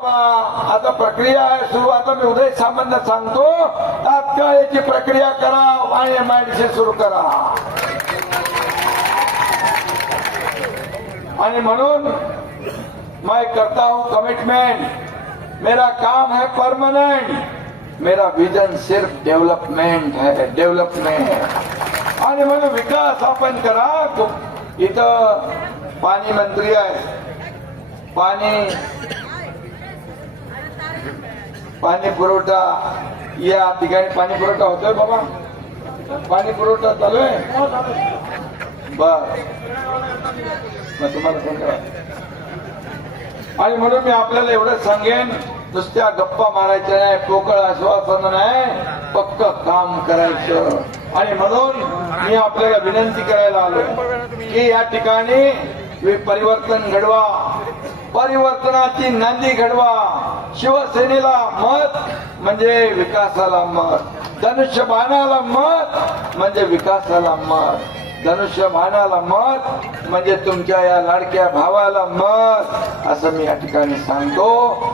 आता प्रक्रिया आहे सुरू. आता मी उदय सामंत सांगतो, तात्काळ याची प्रक्रिया करा आणि MIDC सुरू करा. आणि म्हणून मैं करता हूं कमिटमेंट. मेरा काम है परमानेंट, मेरा विजन सिर्फ डेव्हलपमेंट है, डेव्हलपमेंट. आणि म्हणून विकास आपण करा. इथं पाणी मंत्री आहे, पाणी पुरवठा या ठिकाणी पाणी पुरवठा होतोय बाबा, पाणी पुरवठा चालू आहे. बर मग तुम्हाला फोन करा. आणि म्हणून मी आपल्याला एवढं सांगेन, नुसत्या गप्पा मारायच्या नाही, पोकळ आश्वासन नाही, पक्क काम करायचं. आणि म्हणून मी आपल्याला विनंती करायला आलो की या ठिकाणी परिवर्तन घडवा, परिवर्तनाची नांदी घडवा. शिवसेनेला मत म्हणजे विकासाला मत, धनुष्यबाणाला मत म्हणजे विकासाला मत, धनुष्यबाणाला मत म्हणजे तुमच्या या लाडक्या भावाला मत, असं मी या ठिकाणी सांगतो.